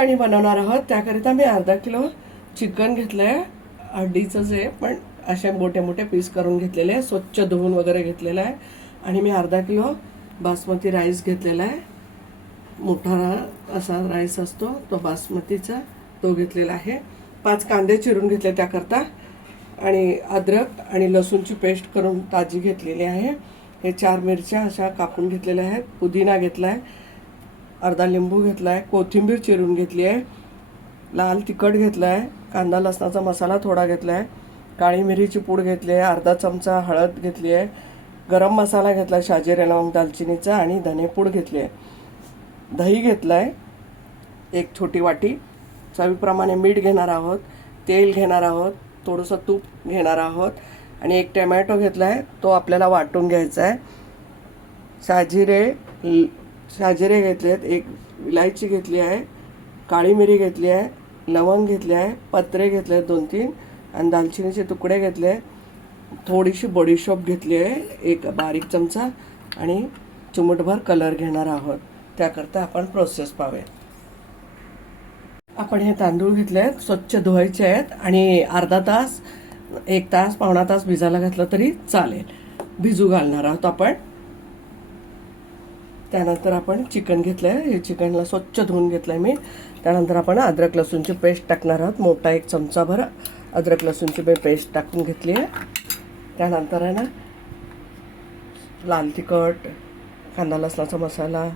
बिर्याणी बनवणार आहोत. त्याकरिता मी अर्धा किलो चिकन घेतलं आहे, हड्डीचंच आहे, पण असे मोठे मोठे पीस करून घेतलेले आहे, स्वच्छ धुवून वगैरे घेतलेलं आहे. आणि मी अर्धा किलो बासमती राईस घेतलेला आहे, मोठा असा राईस असतो तो बासमतीचा, तो घेतलेला आहे. 5 कांदे चिरून घेतले त्याकरता, आणि अद्रक आणि लसूणची पेस्ट करून ताजी घेतलेली आहे. हे 4 मिरच्या अशा कापून घेतलेल्या आहेत. पुदिना घेतला आहे, अर्धा लिंबू घेतला आहे, कोथिंबीर चिरून घेतली आहे, लाल तिखट घेतला आहे, कांदा लसणाचा मसाला थोडा घेतला आहे, काळी मिरीची पूड घेतली आहे, अर्धा चमचा हळद घेतली आहे, गरम मसाला घेतला आहे, शाजिरे लवंग दालचिनीचा, आणि धनेपूड घेतली आहे. दही घेतला आहे 1 छोटी वाटी, चवीप्रमाणे मीठ घेणार आहोत, तेल घेणार आहोत, थोडंसं तूप घेणार आहोत, आणि 1 टमॅटो घेतला आहे, तो आपल्याला वाटून घ्यायचा आहे. शाजिरे घेतले आहेत, 1 इलायची घेतली आहे, काळी मिरी घेतली आहे, लवंग घेतले आहे, पत्रे घेतले आहेत 2-3, आणि दालचिनीचे तुकडे घेतले, थोडीशी बडीशोप घेतली आहे 1 बारीक चमचा, आणि चिमूटभर कलर घेणार आहोत. त्याकरता आपण प्रोसेस पाहूया. आपण हे तांदूळ घेतले आहेत, स्वच्छ धुवायचे आहेत, आणि अर्धा तास 1 तास पावणा तास भिजायला घातलं तरी चालेल. भिजू घालणार आहोत आपण. त्यानंतर आपण चिकन घेतलं आहे, हे चिकनला स्वच्छ धुवून घेतलं आहे मी. त्यानंतर आपण अद्रक लसूणची पेस्ट टाकणार आहोत, मोठा 1 चमचाभर अद्रक लसूणची पेस्ट टाकून घेतली आहे. त्यानंतर आहे ना, लाल तिखट, कांदा लसणाचा मसाला,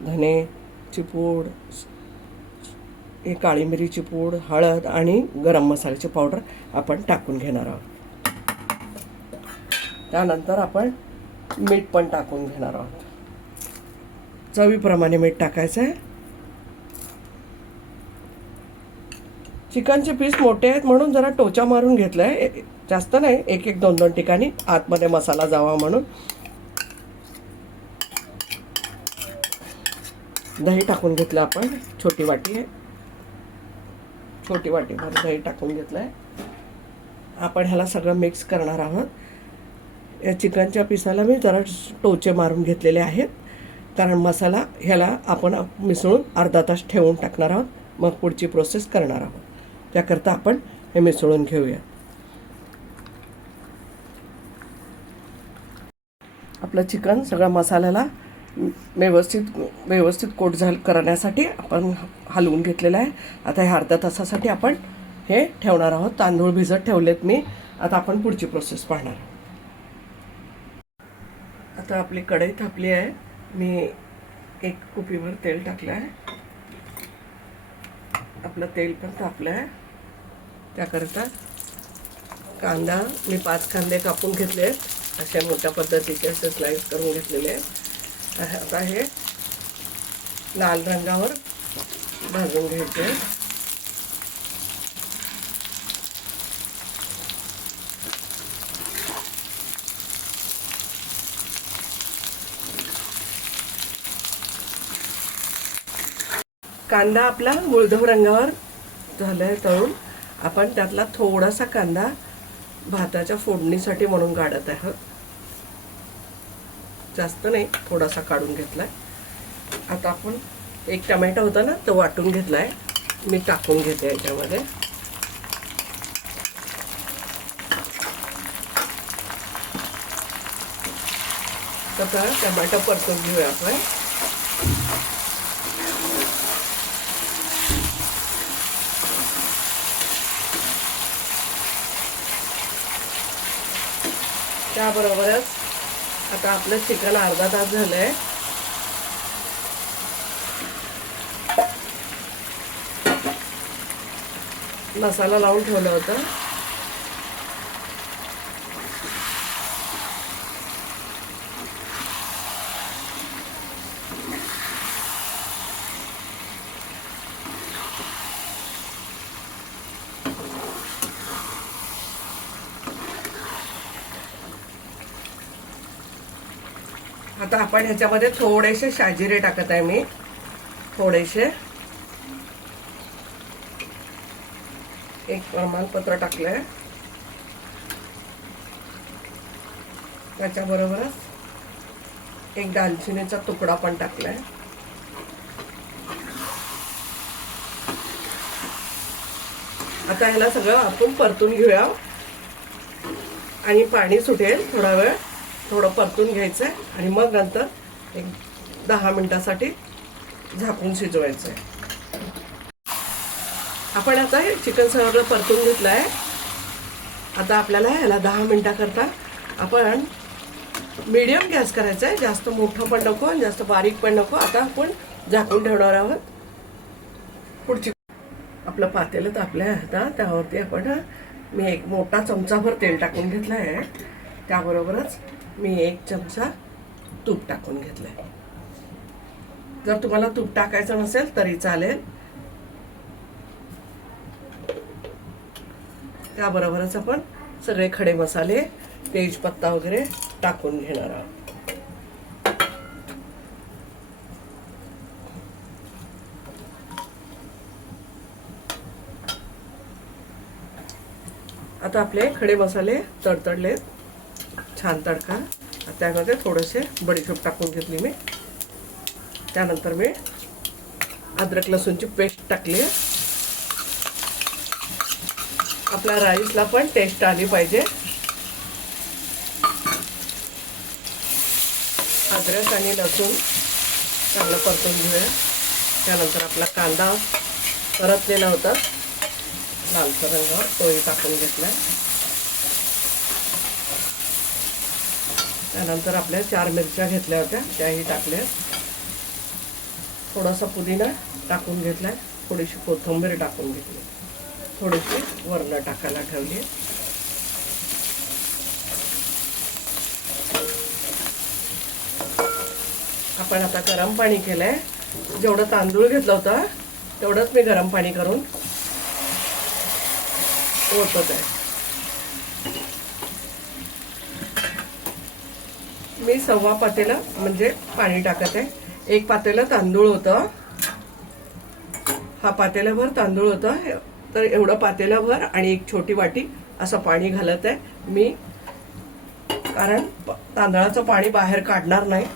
धनेची पूड, हे काळी मिरीची पूड, हळद, आणि गरम मसाल्याची पावडर आपण टाकून घेणार आहोत. त्यानंतर आपण मीठ पण टाकून घेणार आहोत. चवीप्रमाणे मीठ टाकायचं आहे. चिकनचे पीस मोठे आहेत म्हणून जरा टोचा मारून घेतलाय, जास्त नाही, 1-1, 2-2 ठिकाणी आतमध्ये मसाला जावा म्हणून. दही टाकून घेतलं आपण, छोटी वाटी आहे, छोटी वाटीभर दही टाकून घेतलंय. आपण ह्याला सगळं मिक्स करणार आहोत. या चिकनच्या पिसाला मी जरा टोचे मारून घेतलेले आहेत, कारण मसाला ह्याला आपण मिसळून अर्धा तास ठेवून टाकणार आहोत, मग पुढची प्रोसेस करणार आहोत. त्याकरता आपण हे मिसळून घेऊया. आपलं चिकन सगळं मसाल्याला व्यवस्थित कोट करण्यासाठी आपण हलवून घेतलेलं आहे. आता हे अर्ध्या तासासाठी आपण हे ठेवणार आहोत. तांदूळ भिजत ठेवलेत मी. आता आपण पुढची प्रोसेस पाहणार आहोत. आता आपली कढई तापली आहे. मी 1 कुपीभर तेल टाकलं आहे. आपलं तेल पण तापलं आहे. त्याकरता कांदा मी 5 कांदे कापून घेतले आहेत, अशा मोठ्या पद्धतीचे असे स्लाइस करून घेतलेले आहेत. आता हे लाल रंगावर भाजून घ्यायचे. कांदा आपला गुळधव रंगावर झालाय तळून. आपण त्यातला थोडासा कांदा भाताच्या फोडणीसाठी म्हणून काढत आहोत, जास्त नाही, थोडासा काढून घेतलाय. आता आपण 1 टमॅटो होता ना, तो वाटून घेतलाय, मी टाकून घेते याच्यामध्ये. आता टमॅटो परतून घेऊया आपण. त्याबरोबरच आता आपलं चिकन अर्धा तास झालंय. मसाला लावून ठेवलं होतं. आता आपण ह्याच्यामध्ये थोडेसे शाजिरे टाकत आहे मी, थोडेसे 1 प्रमाणपत्र टाकलंय. त्याच्याबरोबरच 1 दालचिनीचा तुकडा पण टाकलाय. आता ह्याला सगळं आपण परतून घेऊया आणि पाणी सुटेल थोडा वेळ, थोडं परतून घ्यायचंय आणि मग नंतर एक 10 मिनिटासाठी झाकून शिजवायचंय. आपण आता हे चिकन सगळं परतून घेतलंय. आता आपल्याला ह्याला 10 मिनिटाकरता आपण मीडियम गॅस करायचा आहे. जास्त मोठं पण नको आणि जास्त बारीक पण नको. आता आपण झाकून ठेवणार आहोत. पुढची आपलं पातेलं तापलंय आता, त्यावरती आपण मी एक मोठा चमचाभर तेल टाकून घेतलं आहे. त्याबरोबरच मी 1 चमचा तूप टाकून घेतलंय. जर तुम्हाला तूप टाकायचं नसेल तरी चालेल. त्याबरोबरच आपण सगळे खडे मसाले, तेजपत्ता वगैरे टाकून घेणार आहोत. आता आपले खडे मसाले तडतडलेत, छान तडका. त्यामध्ये थोडेसे बडीशेप टाकून घेतली मी. त्यानंतर मी अद्रक लसूणची पेस्ट टाकली. आपल्या राईसला पण टेस्ट आली पाहिजे. अद्रक आणि लसूण चांगलं परतून घेऊया. त्यानंतर आपला कांदा परतलेला होता लालसर रंगावर, तोही टाकून घेतला. त्यानंतर आपल्या 4 मिरच्या घेतल्या होत्या त्याही टाकल्या. थोडासा पुदिना टाकून घेतलाय, थोडीशी कोथिंबीर टाकून घेतली, थोडीशी वरण टाकायला ठेवली. आपण आता गरम पाणी केलंय. जेवढं तांदूळ घेतलं होतं तेवढंच मी गरम पाणी करून ओतत आहे. मी 1.25 पातेलं म्हणजे पाणी टाकत आहे. 1 पातेलं तांदूळ होतं, हा पातेलाभर तांदूळ होतं, तर एवढं पातेलाभर आणि 1 छोटी वाटी असं पाणी घालत आहे मी. कारण तांदळाचं पाणी बाहेर काढणार नाही,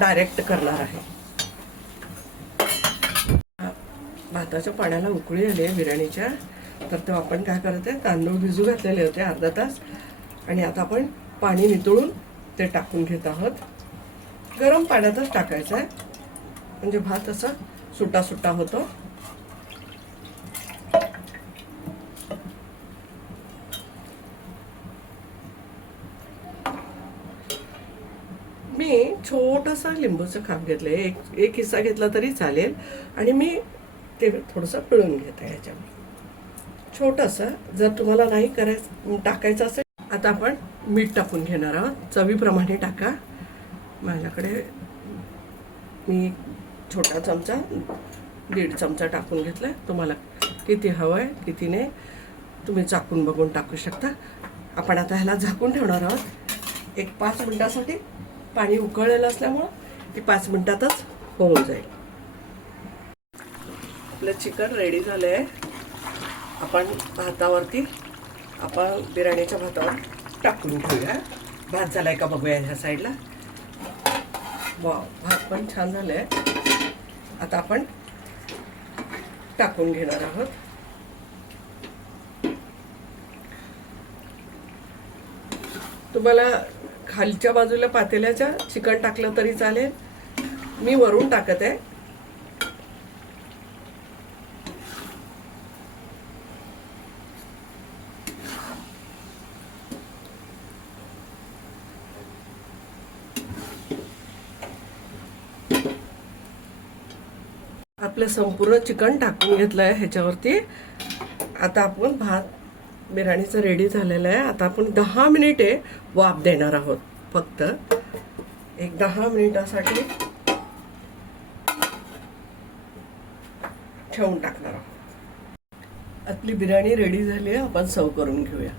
डायरेक्ट करणार आहे. भाताच्या पाण्याला उकळी आली आहे बिर्याणीच्या. तर तेव्हा आपण काय करत आहे, तांदूळ भिजू घातलेले होते अर्धा तास आणि आता आपण पाणी नितळून ते टाकून घेत आहोत. गरम पाण्यातच टाकायचं आहे म्हणजे भात असा सुटा सुटा होतो. मी छोटासा लिंबूचं काप घेतलंय, एक हिस्सा घेतला तरी चालेल आणि मी ते थोडंसं पिळून घेते ह्याच्यावर छोटंसं. जर तुम्हाला नाही टाकायचं असेल. आता आपण मीठ टाकून घेणार आहोत, चवीप्रमाणे टाका. माझ्याकडे मी छोटा चमचा 1.5 चमचा टाकून घेतलाय. तुम्हाला किती हवं आहे किती नाही तुम्ही चाकून बघून टाकू शकता. आपण आता ह्याला झाकून ठेवणार आहोत एक 5 मिनिटासाठी. पाणी उकळलेलं असल्यामुळं ती 5 मिनिटातच होऊन जाईल. आपलं चिकन रेडी झालंय. आपण भातावरती आपण बिर्याणीच्या भातावर टाकून घेऊया. भात झालाय का बघूया ह्या साईडला. वाव, भात पण छान झालाय. आता आपण टाकून घेणार आहोत. तुम्हाला खालच्या बाजूला पातेल्याच्या चिकन टाकलं तरी चालेल. मी वरून टाकत आहे. आपलं संपूर्ण चिकन टाकून घेतलंय ह्याच्यावरती. आता आपण भात बिर्याणीचं रेडी झालेलं आहे. आता आपण 10 मिनिटे वाफ देणार आहोत. फक्त एक 10 मिनिटासाठी ठेवून टाकणार आहोत. आपली बिर्याणी रेडी झाली आहे. आपण सर्व करून घेऊया.